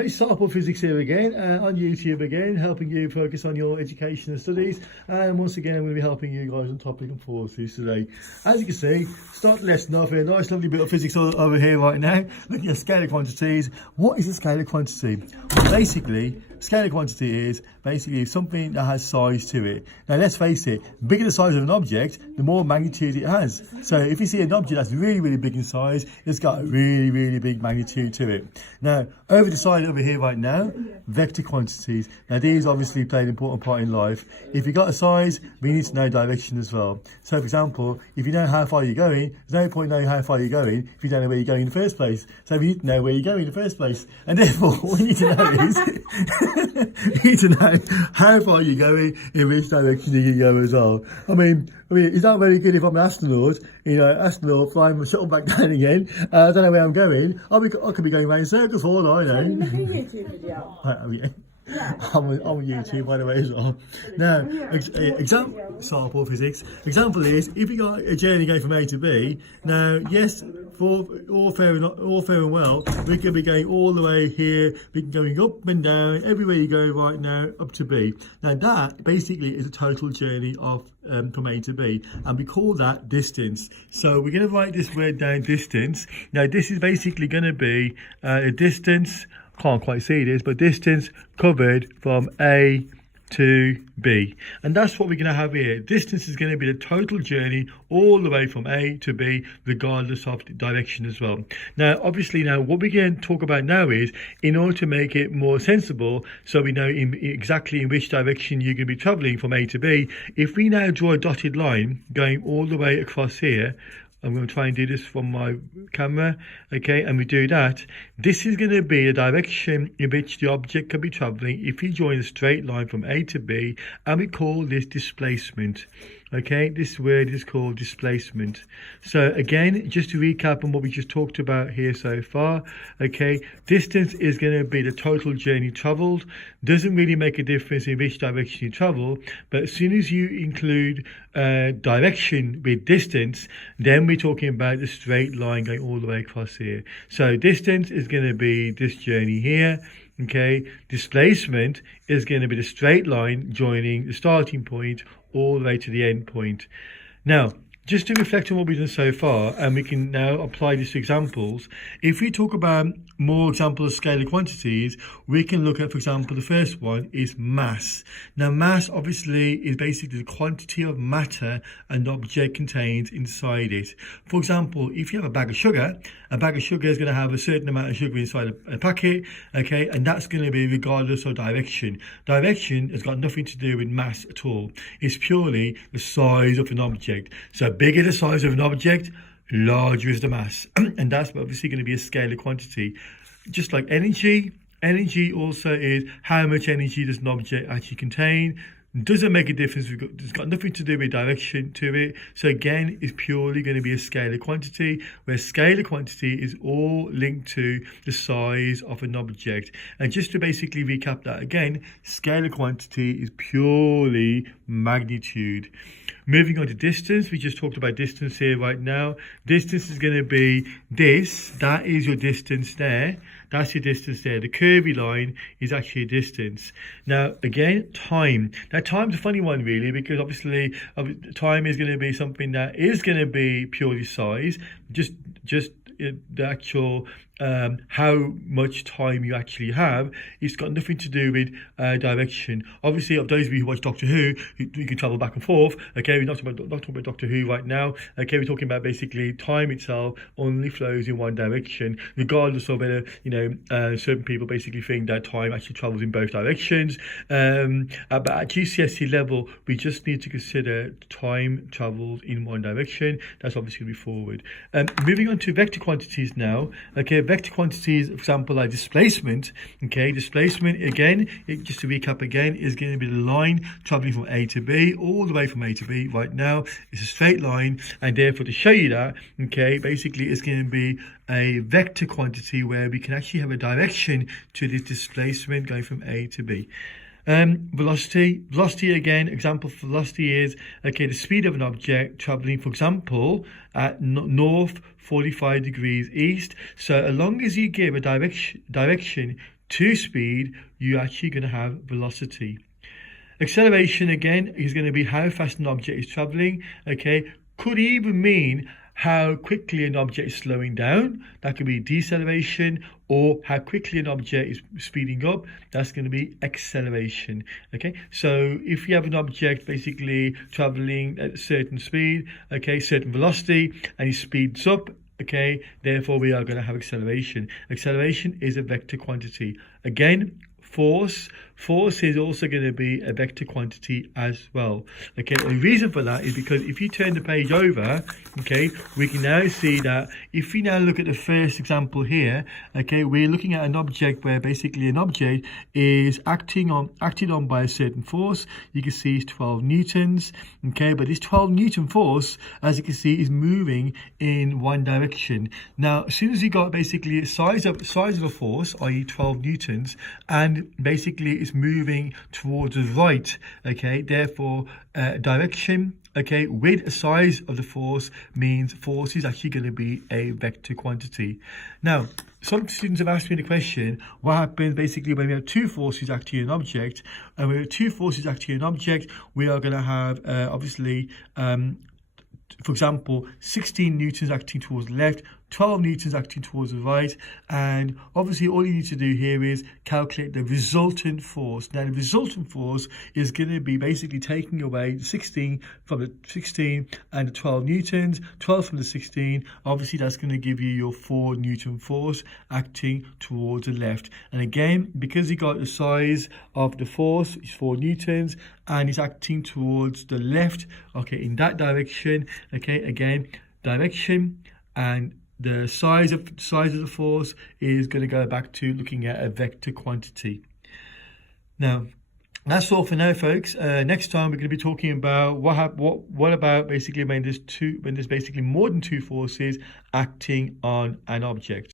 A-Sarpal Physics here again, on YouTube again, helping you focus on your education and studies. And once again, I'm going to be helping you guys on topic and forces today. As you can see, start the lesson off here. Nice, lovely bit of physics over here right now. Looking at scalar quantities. What is a scalar quantity? Well, basically, scalar quantity is basically something that has size to it. Now, let's face it, the bigger the size of an object, the more magnitude it has. So if you see an object that's really, really big in size, it's got a really, really big magnitude to it. Now, over the side over here right now, vector quantities. Now, these obviously play an important part in life. If you got a size, we need to know direction as well. So, for example, if you know how far you're going, there's no point knowing how far you're going if you don't know where you're going in the first place. So we need to know where you're going in the first place. And therefore, what we need to know is you need to know how far you're going, in which direction you can go as well. I mean, it's not very good if I'm an astronaut, astronaut flying my shuttle back down again. I don't know where I'm going. I could be going around in circles for all I know. So you make a YouTube video? I'm on YouTube, by the way, as well. Now, example physics. Example is, if you got a journey going from A to B, now, yes, for all fair and well, we could be going all the way here, we can going up and down, everywhere you go right now, up to B. Now, that basically is a total journey of from A to B, and we call that distance. So we're going to write this word down, distance. Now, this is basically going to be a distance, can't quite see this, but distance covered from A to B. And that's what we're going to have here. Distance is going to be the total journey all the way from A to B, regardless of the direction as well. Now, obviously, what we're going to talk about now is, in order to make it more sensible, so we know exactly in which direction you're going to be traveling from A to B, if we now draw a dotted line going all the way across here, I'm going to try and do this from my camera, okay, and we do that. This is going to be the direction in which the object can be travelling if you join a straight line from A to B, and we call this displacement. Okay, this word is called displacement. So again, just to recap on what we just talked about here so far, okay, distance is going to be the total journey travelled. Doesn't really make a difference in which direction you travel, but as soon as you include direction with distance, then we're talking about the straight line going all the way across here. So distance is going to be this journey here. Okay, displacement is going to be the straight line joining the starting point all the way to the end point. Now, just to reflect on what we've done so far, and we can now apply these to examples. If we talk about more examples of scalar quantities, we can look at, for example, the first one is mass. Now, mass obviously is basically the quantity of matter an object contains inside it. For example, if you have a bag of sugar is going to have a certain amount of sugar inside a packet, okay, and that's going to be regardless of direction. Direction has got nothing to do with mass at all. It's purely the size of an object. So bigger the size of an object, larger is the mass. And that's obviously going to be a scalar quantity. Just like energy also is how much energy does an object actually contain. Doesn't make a difference. It's got nothing to do with direction to it. So again, it's purely going to be a scalar quantity, where scalar quantity is all linked to the size of an object. And just to basically recap that again, scalar quantity is purely magnitude. Moving on to distance, we just talked about distance here right now. Distance is going to be this. That is your distance there. That's your distance there. The curvy line is actually a distance. Now, again, time. Now, time's a funny one, really, because obviously time is going to be something that is going to be purely size. Just the actual how much time you actually have. It's got nothing to do with direction. Obviously, of those of you who watch Doctor Who, you can travel back and forth. Okay, we're not talking about Doctor Who right now. Okay, we're talking about basically time itself only flows in one direction, regardless of whether certain people basically think that time actually travels in both directions. But at GCSE level, we just need to consider time travels in one direction. That's obviously going to be forward. Moving on to vector quantities now. Okay, vector quantities, for example, like displacement. Okay, displacement again, just to recap again, is going to be the line traveling from A to B, all the way from A to B. Right now, it's a straight line, and therefore to show you that, okay, basically it's going to be a vector quantity where we can actually have a direction to this displacement going from A to B. Velocity again, example for velocity is, okay, the speed of an object traveling, for example, at north 45 degrees east. So as long as you give a direction to speed, you're actually going to have velocity. Acceleration, again, is going to be how fast an object is traveling. Okay, could even mean how quickly an object is slowing down. That could be deceleration, or how quickly an object is speeding up. That's going to be acceleration. Okay, so if you have an object basically traveling at a certain speed, okay, certain velocity, and it speeds up, okay, therefore we are going to have acceleration. Acceleration is a vector quantity. Again, force is also going to be a vector quantity as well. Okay, the reason for that is because if you turn the page over, okay, we can now see that if we now look at the first example here, okay, we're looking at an object where basically an object is acted on by a certain force. You can see it's 12 newtons, okay, but this 12 Newton force, as you can see, is moving in one direction. Now, as soon as you got basically the size of a force, i.e. 12 newtons, and basically it's moving towards the right, okay, therefore direction, okay, with a size of the force means force is actually going to be a vector quantity. Now, some students have asked me the question, what happens basically when we have two forces acting on an object? And when we have two forces acting on an object, we are going to have obviously for example, 16 newtons acting towards the left, 12 newtons acting towards the right, and obviously all you need to do here is calculate the resultant force. Now the resultant force is going to be basically taking away the 16 from the 16 and the 12 newtons, 12 from the 16, obviously that's going to give you your 4 Newton force acting towards the left. And again, because you got the size of the force is 4 newtons and it's acting towards the left, okay, in that direction, okay, again, direction and the size of the force is going to go back to looking at a vector quantity. Now, that's all for now, folks. Next time we're going to be talking about what about basically when there's basically more than two forces acting on an object.